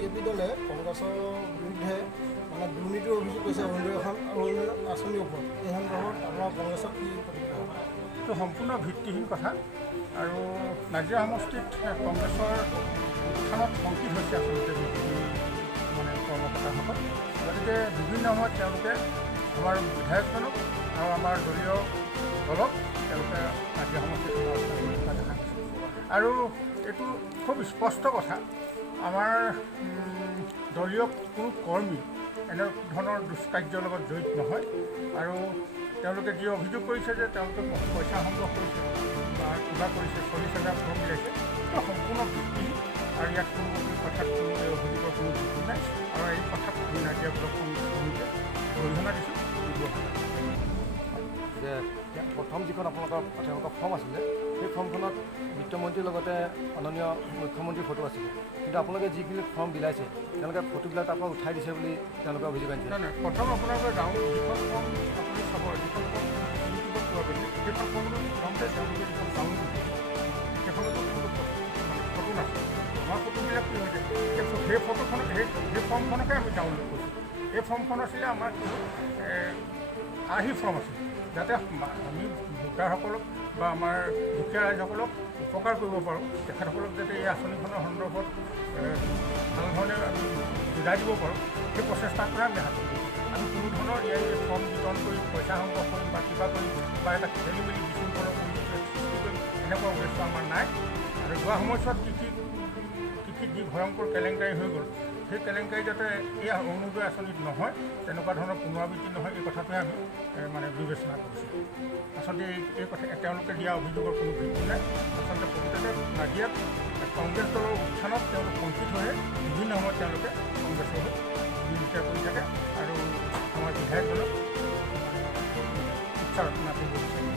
BJP দলে কংগ্ৰেছৰ বিৰুদ্ধে মানে দুৰ্নীতিৰ অভিযোগ কৰিছে অৰুণোদয় আঁচনিৰ ওপৰত। এই সন্দৰ্ভত আপোনাৰ কংগ্ৰেছৰ কি প্ৰতিক্ৰিয়া হ'ব? এইটো সম্পূৰ্ণ ভিত্তিহীন কথা আৰু নাজিৰা সমষ্টিত কংগ্ৰেছৰ উত্থানত বঞ্চিত হৈছে আচলতে মানে কৰ্মকৰ্তাসকল। গতিকে বিভিন্ন সময়ত তেওঁলোকে আমাৰ বিধায়কজনক আৰু আমাৰ দলীয় দলক তেওঁলোকে নাজিৰা সমষ্টিত সমালোচনা কৰি থকা দেখা গৈছে। আৰু এইটো খুব স্পষ্ট কথা, আমাৰ দলীয় কোনো কৰ্মী এনে ধৰণৰ দুষ্কাৰ্যৰ লগত জড়িত নহয়। আৰু তেওঁলোকে যি অভিযোগ কৰিছে যে তেওঁলোকে পইচা সংগ্ৰহ কৰিছে বা কিবা কৰিছে, 40,000 ফৰ্ম দিছে, এইটো সম্পূৰ্ণ ভিত্তিহীন। আৰু ইয়াত কোনো কথাত কোনো অভিযোগৰ কোনো ভিত্তি নাই। আৰু এই কথাত আমি নাজিৰা ব্লক কমিটিয়ে অৰিহণা দিছোঁ। যে প্ৰথম যিখন তেওঁলোকৰ ফৰ্ম আছিলে, সেই ফৰ্মখনত বিত্তমন্ত্ৰীৰ লগতে মাননীয় মুখ্যমন্ত্ৰীৰ ফটো আছিলে, কিন্তু আপোনালোকে যিখিনি ফৰ্ম বিলাইছে তেওঁলোকে ফটোবিলাক তাৰ পৰা উঠাই দিছে বুলি তেওঁলোকে অভিযোগ আনিছে। নাই, প্ৰথম আপোনালোকে যিখন ফৰ্ম আপুনি চাব, যিখন ফৰ্ম ইউটিউবত পোৱা গৈছে, সেইখন ফৰ্মত প্ৰথমতে তেওঁলোকে যিখন ডাউনলোড কৰিছে সেইখনতো কোনো ফটো নাছিলে। আমাৰ ফটোবিলাক কি হৈছে, সেই ফটোখনত সেই ফৰ্মখনকে আমি ডাউনলোড কৰিছোঁ। এই ফৰ্মখন আছিলে আমাৰ আৰ্হি ফৰ্ম আছিল, যাতে আমি ভোটাৰসকলক বা আমাৰ দুখীয়া ৰাইজসকলক উপকাৰ কৰিব পাৰোঁ, তেখেতসকলক যাতে এই আঁচনিখনৰ সন্দৰ্ভত ভাল ধৰণে আমি বুজাই দিব পাৰোঁ, সেই প্ৰচেষ্টাটোহে আমি হাতত দিওঁ। আমি কোনো ধৰণৰ এই ফৰ্ম বিতৰণ কৰি পইচা সংগ্ৰহ কৰিম বা কিবা কৰিম বা এটা খেলি মেলি বিশৃংখলৰ সৃষ্টি কৰিম, এনেকুৱা উদ্দেশ্য আমাৰ নাই। আৰু যোৱা সময়ছোৱাত কৃষি যি ভয়ংকৰ কেলেংকাৰী হৈ গ'ল, সেই কেলেংকাৰী যাতে এই অৰুণোদয় আঁচনিত নহয়, তেনেকুৱা ধৰণৰ পুনৰাবৃত্তি নহয়, এই কথাটোহে আমি মানে বিবেচনা কৰিছোঁ। আচলতে এই কথা তেওঁলোকে দিয়া অভিযোগৰ কোনো ভিত্তি নাই। আচলতে প্ৰকৃততে নাজিৰাত কংগ্ৰেছ দলৰ উত্থানত তেওঁলোক বঞ্চিত হৈ বিভিন্ন সময়ত তেওঁলোকে কংগ্ৰেছৰ হৈ বিৰোধিতা কৰি থাকে আৰু আমাৰ বিধায়কজনক উচ্চাৰণ কৰিব বিচাৰে।